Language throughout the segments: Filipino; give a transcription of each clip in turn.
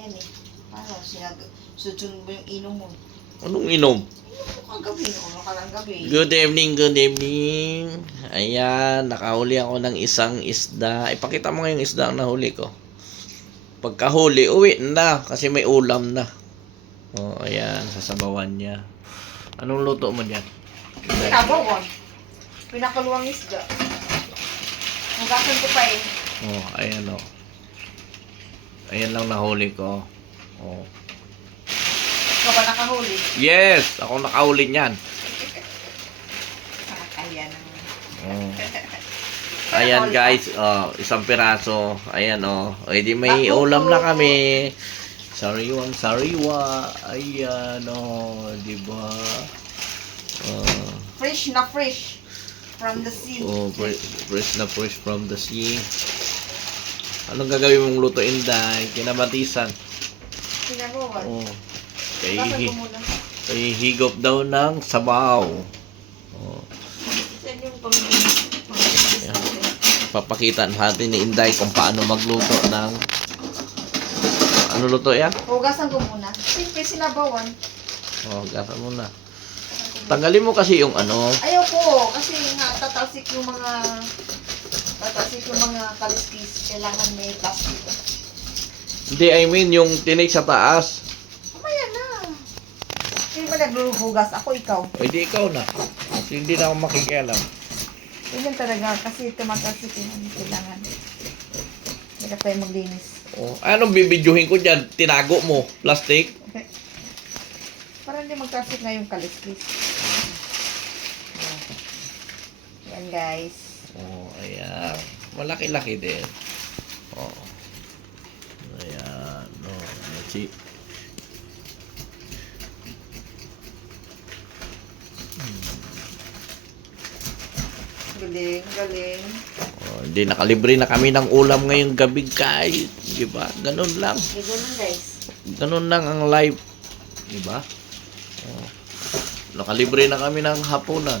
Ayan eh. Paano? Susunod mo yung inom mo. Anong inom? Inom mo kagabi. Ano ka lang gabi. Good evening, good evening. Ayan, nakahuli ako ng isang isda. Ipakita mo nga yung isda ang nahuli ko. Pagkahuli, uwi na kasi may ulam na. Oh, ayan, sasabawan niya. Anong luto mo diyan? Pinabawan. Pinakaluwang isda. Magasan ko pa eh. Oh, ayan oh. Ayan lang nahuli ko. Oh. Ikaw ba nakahuli? Yes, ako nakahuli niyan. Nakakaya naman. Oh. Ayan guys, oh, isang piraso. Ayan oh. O di may ulam na kami. Sariwang sariwa. Ayan oh, di ba? Fresh na fresh. From the sea. Oh, fresh na fresh from the sea. Anong gagawin mong luto, Inday? Kinabatisan. Pinabawan. Oh. Magasan ko muna. Kay higop daw ng sabaw. Oh. Yan yung pamilya. Papakita natin ni Inday kung paano magluto ng ano luto yan? Hugasan ko muna. Simple sinabawan. Oh, gasa mo na. Tanggalin mo kasi yung ano. Ayoko. Kasi nga tatalsik yung mga kaliskis. Kailangan may plastic. Hindi, I mean yung tinik sa taas. Mamaya na. Hindi ba nagluluhugas? Ako, ikaw. O di ikaw na. Kasi hindi na ako makikialam. Yun talaga. Kasi tumatalsik yung kailangan. Hirap tayo maglinis. Oh, anong bibidyohin ko dyan? Tinago mo. Plastic. Para hindi magtalsik nga yung kaliskis. Yan guys. Oh, ayan. Malaki-laki din. Oh. Ayan. Oh, let's Galing, galing. oh, hindi nakalibre na kami ng ulam ngayong gabi guys. Diba? Ganun lang. Ganun guys. Ganun lang ang live. Diba? Oh. Nakalibre na kami ng hapunan.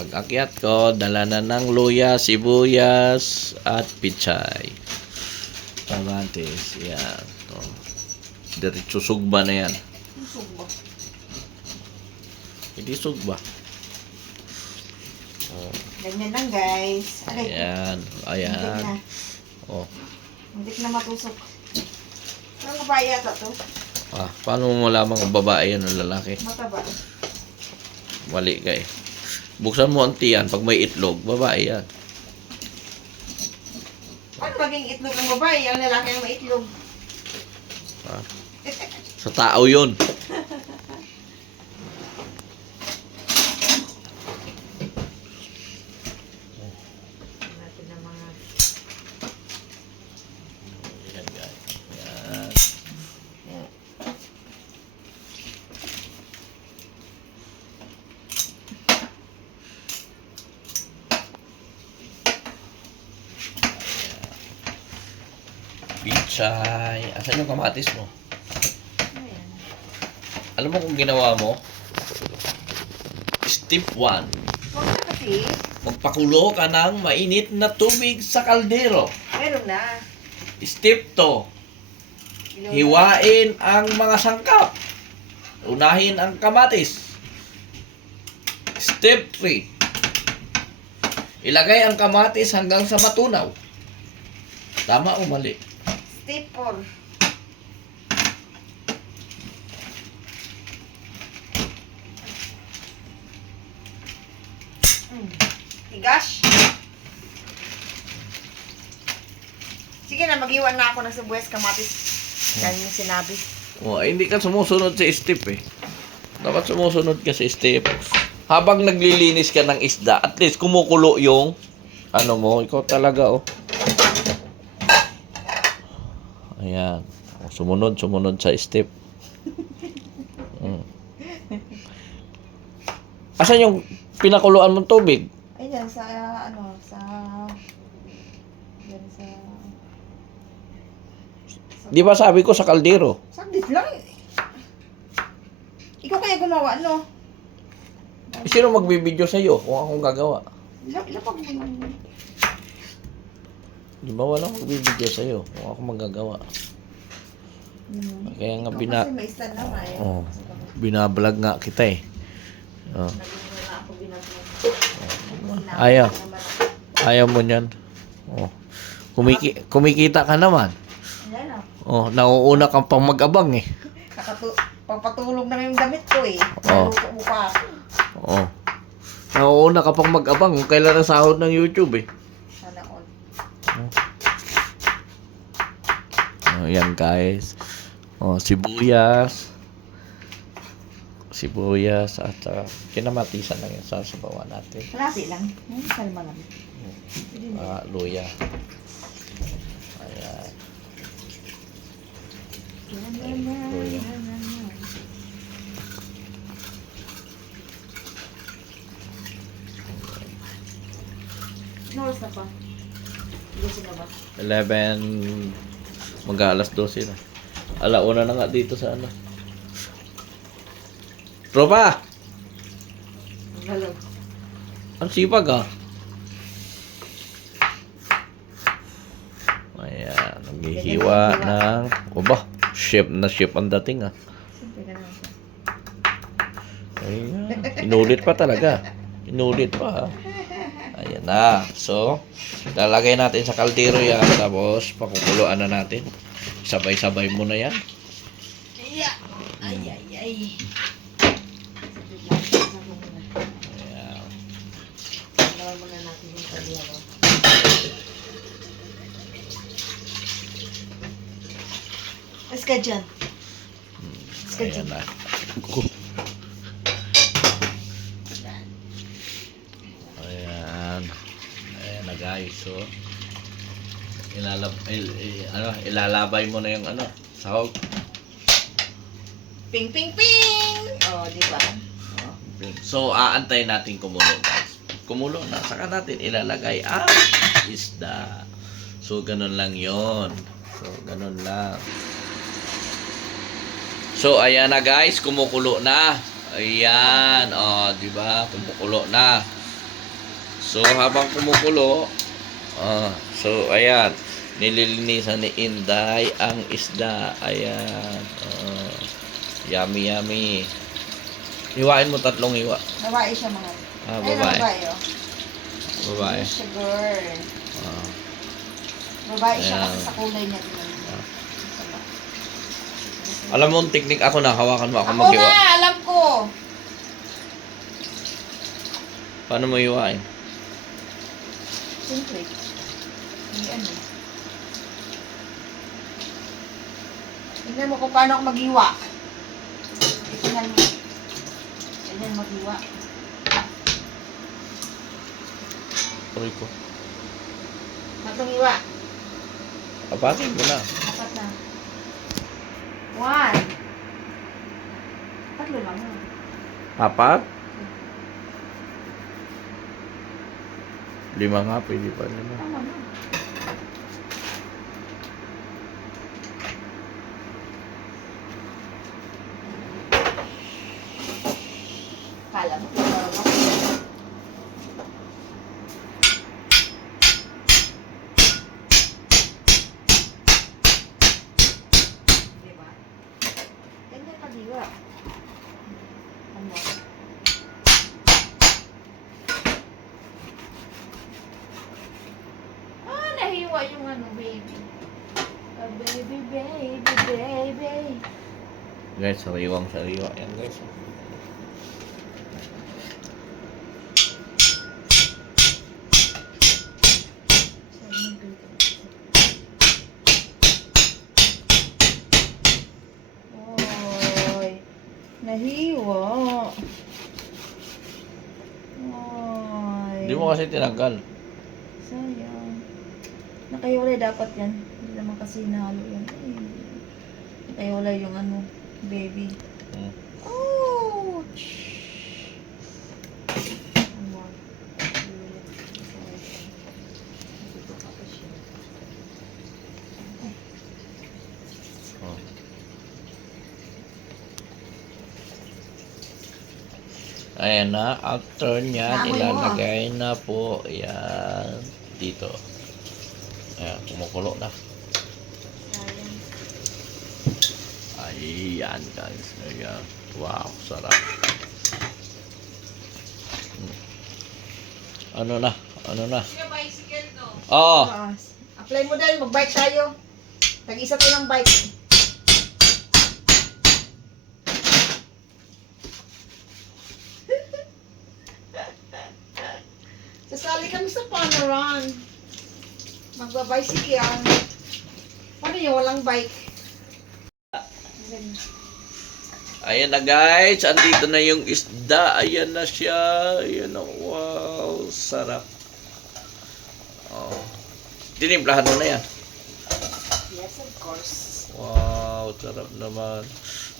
Pag-akyat ko, dala na ng luya, sibuyas, at pichay. Kamatis. Yan. To. Diretso sugba na yan. Subo. Hindi sugba. Oh. Ganyan lang guys. Ayan. Hindi Ayan. na. Oh. Hindi na matusok. Ano babae yata to? Ah, paano mo malamang kung babae yan o lalaki? Mataba. Mali ka eh. Buksan mo ang tiyan pag may itlog, babae yan. Paano maging itlog ng babae? Ang lalaki ang may itlog. Ah. Sa tao yun. Natin ng mga... Ayan guys. Ayan. Pichay. Asan yung kamatis mo? Ayan. Alam mo kung ginawa mo? Step 1. Huwag na kasi. Magpakulo ka ng mainit na tubig sa kaldero. Meron na. Step 2. Hiwain ang mga sangkap. Unahin ang kamatis. Step 3. Ilagay ang kamatis hanggang sa matunaw. Tama o mali? Step 4. Higash. Sige na, mag-iwan na ako ng sibuyas kamatis. Yan yung sinabi. Oh, hindi ka sumusunod sa step eh. Dapat sumusunod ka sa step. Habang naglilinis ka ng isda, at least kumukulo yung ano mo. Ikaw talaga oh. Ayan. Sumunod sa step. Asan yung pinakuluan mong tubig? Ayan, sa ano, yan sa... Di ba sabi ko sa kaldero? Saglit lang. Ikaw kaya gumawa, no? Sino magbibideo sa'yo kung akong gagawa? Lapag mo lang. Di ba walang magbibideo sa'yo kung ako magagawa? Kaya nga Kasi may isa naman eh. Oh, binablog nga kita eh. Oh. Wala ako binablog. Ayaw. Ayaw mo niyan. Oh. Kumikita ka naman. Ayan Oh, o. nauuna kang pang mag-abang eh. Pagpatulog na yung damit ko eh. Oh. Naluto mo pa ako. Oh. Nauuna ka pang mag-abang kung kailan ang sahod ng YouTube eh. Sana all. Oh, yan guys. Oh, sibuyas. Sibuyas at kinamatisan lang yan sa sabawan natin. Malapit lang. Salma lang. Luya. Ayan. Luya. Ano oras na pa? Lusin na ba? 11 mag-aalas 12 na. Alauna na nga dito sa ano. Tropa! Galag. Ang sipag ah. Ayan, naghihiwa ng... O ba? Chef na chef ang dating ah. Siyempre na lang siya. Ayan, inulit pa talaga. Inulit pa ha. Ayan na. So, lalagay natin sa kaldero yan. Tapos, pakukuluan na natin. Sabay-sabay mo na yan. Iya. Ay, ay, ay. Ayan. Naman muna natin yung kaldero. Mas ka dyan. Ayan na. Ayan. Ayan na guys. So, ilalabay mo na yung ano, sahog. Ping, ping, ping! Oh, di ba? Oh. So, aantayin natin kumulo guys. Kumulo na. Saka natin ilalagay ang isda. So, ganun lang yon. So, ganun lang. So, ayan na guys. Kumukulo na. Ayan. O, di ba? Kumukulo na. So, habang kumukulo, so, ayan. Nililinisan ni Inday ang isda. Ayan. Yummy, yummy. Hiwain mo 3 hiwa. Babae siya mga. Babae. Babae, oh. Babae. Sugar. Ah. Babae siya Ayan. kasi sa kulay niya. Alam mo ang technique ako na hawakan mo ako Ako maghiwa. nga, alam ko. Paano mo hiwain? Simple. Hindi ano. Tingnan mo kung paano ako maghiwa. Tingnan mo. Tingnan maghiwa. Tuloy ko. Matong hiwa. Apatin mo na. 4 na. 1. 3 lang. 4? 5 nga, pwede pa naman. Tama na. Kala mo. Diba? Ganyan pag-iwa. Ano? Nahiwa yung ano, baby. Oh, baby, baby, baby. Guys, sariwang sariwa yan guys. Oy, nahiwa. Oy. Hindi mo kasi tinanggal. Sayang. Nakahiwalay dapat yan. Hindi naman kasi nahalo yan. Ay. Nakahiwalay yung ano, baby. Ouch! Ano? Dito ka pa siya. Oh. Ayan na, after nyan, Naamoy mo, ilalagay na po, ayan, dito. Ayan, kumukulo na. Ayan. Ayan, guys. Ayan. Wow, sarap. Ano na? Ano na? Oo. Ah, apply mo dahil, mag-bike tayo. Tag-isa tayo ng bike. Sasali kami sa Panaran. Magbabicycle yan. Paano yung walang bike? Ayan na, guys. Andito na yung isda. Ayan na siya. Ayan na. Wow, sarap. Oh. Tinimplahan mo na yan. Yes, of course. Wow, sarap naman.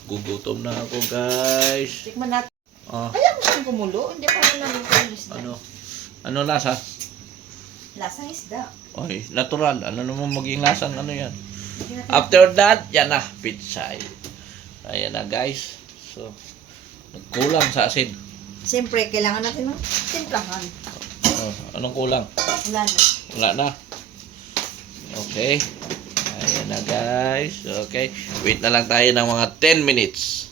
Gugutom na ako, guys. Tikman natin. Oh, Kaya mo siyang kumulo. Hindi pa rin namin yung isda. ano? Ano lasa? Lasang isda. Oy, natural. Ano naman maging lasang ano yan? Hindi natin- After that, yan na, pizza. Ayan na, guys. So, nagkulang sa asin. Siyempre, kailangan natin ng timplahan. Oh, anong kulang? Wala na. Wala na. Okay. Ayan na, guys. Okay. Wait na lang tayo ng mga 10 minutes.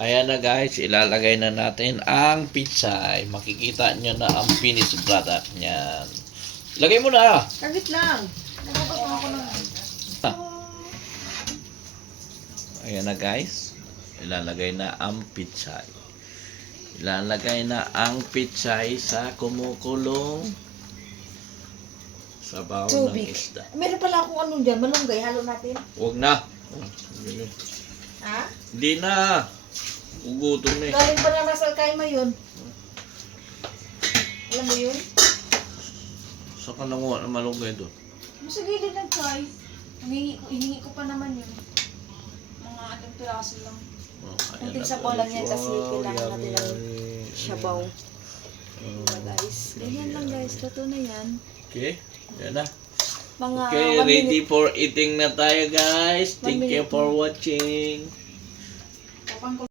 Ayan na, guys. Ilalagay na natin ang pizza. Makikita nyo na ang finished product niyan. Lagay mo na. Kagit lang. Nagpapasama ko ng... Ayan na, guys. Ilalagay na ang pizza. Ilalagay na ang pizza sa kumukulong sabaw ng Tubig. isda. Meron pala akong ano dyan. Malunggay. Halo natin. Huwag na. Ha? Hindi na. Ugutom na eh. Galing pa na Masal Kaima yun. Alam mo yun? Saan ka nanguha ng malunggay doon? Sa gilid ng chai. Hihingi ko pa naman yun. Mga anong piraso lang. Oh, Kunting sabaw lang yan kasi kailangan natin ng sabaw. Guys. Ganyan lang guys. Totoo na yan. Okay. Yan na. Mga Okay, 1 ready minute. for eating na tayo, guys. 1 Thank you minute for na. watching. Tapang ko